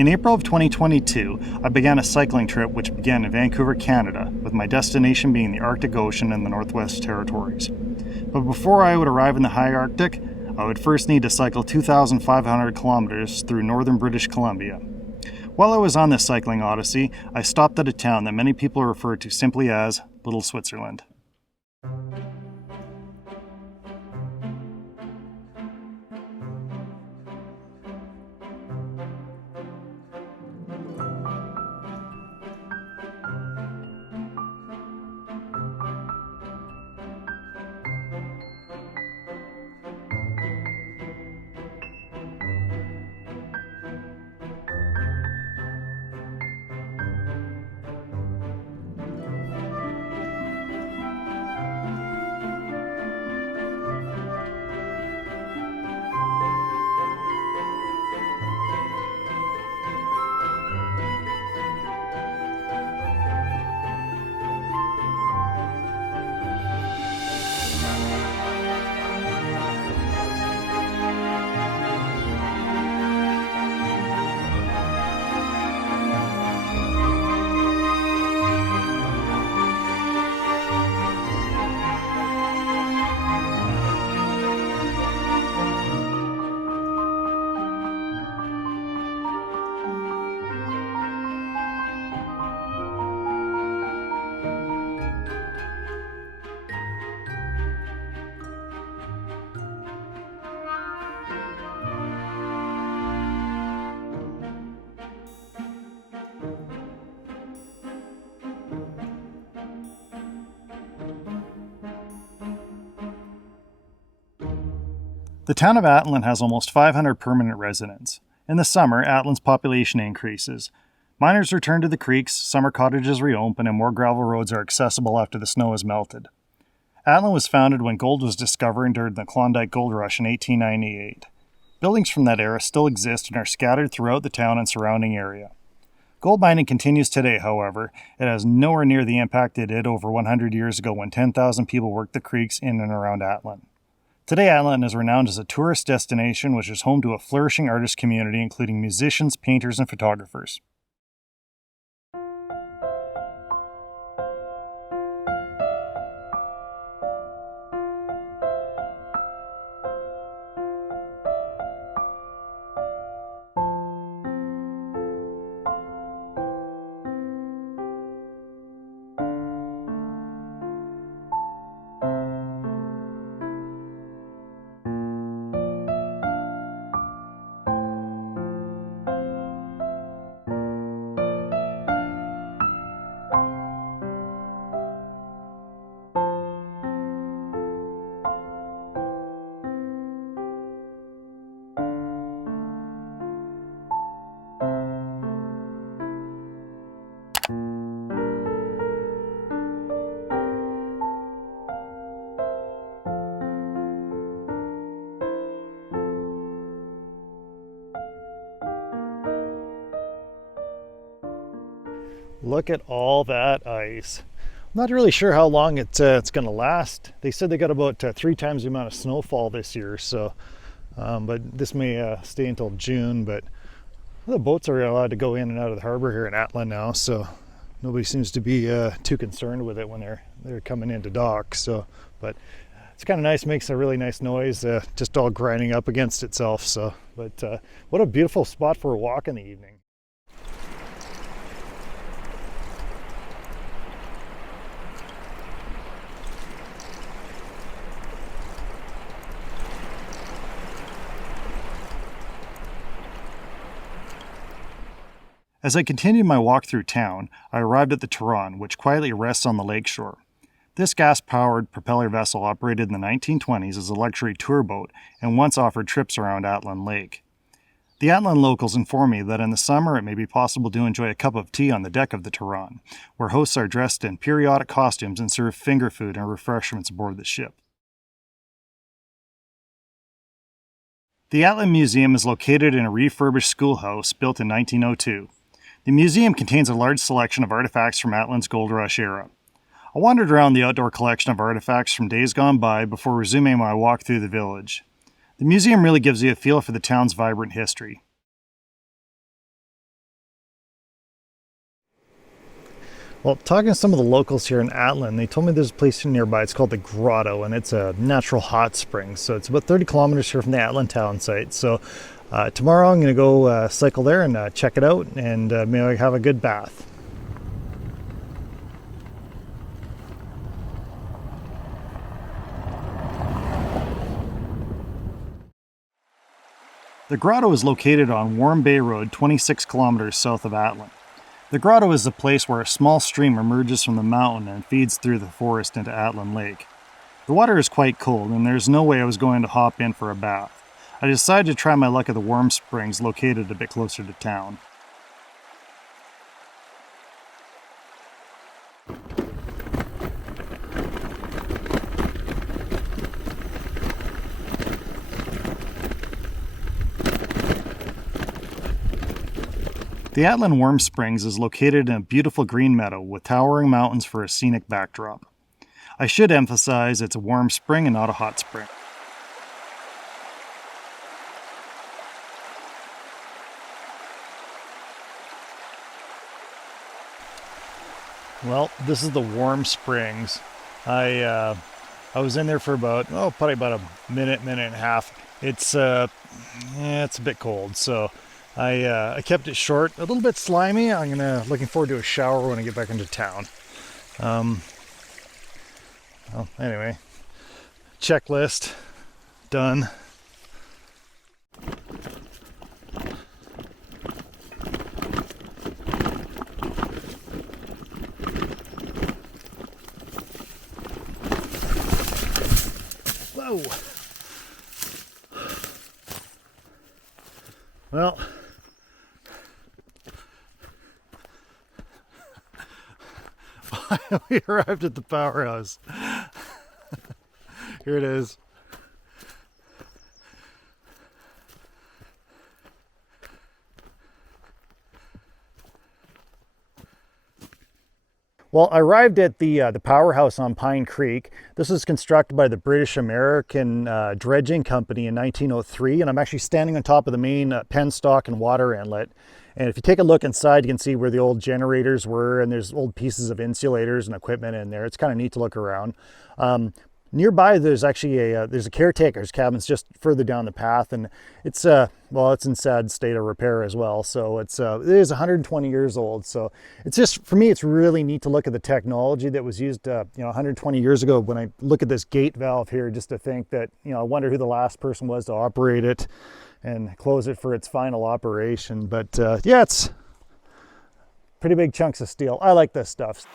In April of 2022, I began a cycling trip which began in Vancouver, Canada, with my destination being the Arctic Ocean and the Northwest Territories. But before I would arrive in the high Arctic, I would first need to cycle 2,500 kilometers through northern British Columbia. While I was on this cycling odyssey, I stopped at a town that many people refer to simply as Little Switzerland. The town of Atlin has almost 500 permanent residents. In the summer, Atlin's population increases. Miners return to the creeks, summer cottages reopen, and more gravel roads are accessible after the snow has melted. Atlin was founded when gold was discovered during the Klondike Gold Rush in 1898. Buildings from that era still exist and are scattered throughout the town and surrounding area. Gold mining continues today, however. It has nowhere near the impact it did over 100 years ago when 10,000 people worked the creeks in and around Atlin. Today, Atlin is renowned as a tourist destination which is home to a flourishing artist community including musicians, painters, and photographers. Look at all that ice. I'm not really sure how long it's going to last. They said they got about 3 times the amount of snowfall this year, so but this may stay until June. But the boats are allowed to go in and out of the harbor here in Atlin now, so nobody seems to be too concerned with it when they're coming into dock. So, but it's kind of nice, makes a really nice noise, just all grinding up against itself. So, but what a beautiful spot for a walk in the evening. As I continued my walk through town, I arrived at the Turon, which quietly rests on the lakeshore. This gas-powered propeller vessel operated in the 1920s as a luxury tour boat and once offered trips around Atlin Lake. The Atlin locals inform me that in the summer it may be possible to enjoy a cup of tea on the deck of the Turon, where hosts are dressed in periodic costumes and serve finger food and refreshments aboard the ship. The Atlin Museum is located in a refurbished schoolhouse built in 1902. The museum contains a large selection of artifacts from Atlin's Gold Rush era. I wandered around the outdoor collection of artifacts from days gone by before resuming my walk through the village. The museum really gives you a feel for the town's vibrant history. Well, talking to some of the locals here in Atlin, they told me there's a place nearby. It's called the Grotto, and it's a natural hot spring. So it's about 30 kilometers here from the Atlin town site. So tomorrow I'm going to go cycle there and check it out, and maybe have a good bath. The Grotto is located on Warm Bay Road, 26 kilometers south of Atlin. The Grotto is the place where a small stream emerges from the mountain and feeds through the forest into Atlin Lake. The water is quite cold, and there's no way I was going to hop in for a bath. I decided to try my luck at the warm springs located a bit closer to town. The Atlin Warm Springs is located in a beautiful green meadow with towering mountains for a scenic backdrop. I should emphasize it's a warm spring and not a hot spring. Well, this is the Warm Springs. I was in there for probably about a minute and a half. It's a bit cold, so I kept it short, a little bit slimy. Looking forward to a shower when I get back into town. Well, anyway, checklist done. Whoa. Well, we arrived at the powerhouse. Here it is. Well, I arrived at the powerhouse on Pine Creek. This was constructed by the British American Dredging Company in 1903, and I'm actually standing on top of the main penstock and water inlet. And if you take a look inside, you can see where the old generators were, and there's old pieces of insulators and equipment in there. It's kind of neat to look around. Nearby, there's actually there's a caretaker's cabin. It's just further down the path, and it's it's in sad state of repair as well. So it is 120 years old. So it's just, for me, it's really neat to look at the technology that was used 120 years ago. When I look at this gate valve here, just to think that, I wonder who the last person was to operate it and close it for its final operation. But yeah, it's pretty big chunks of steel. I like this stuff.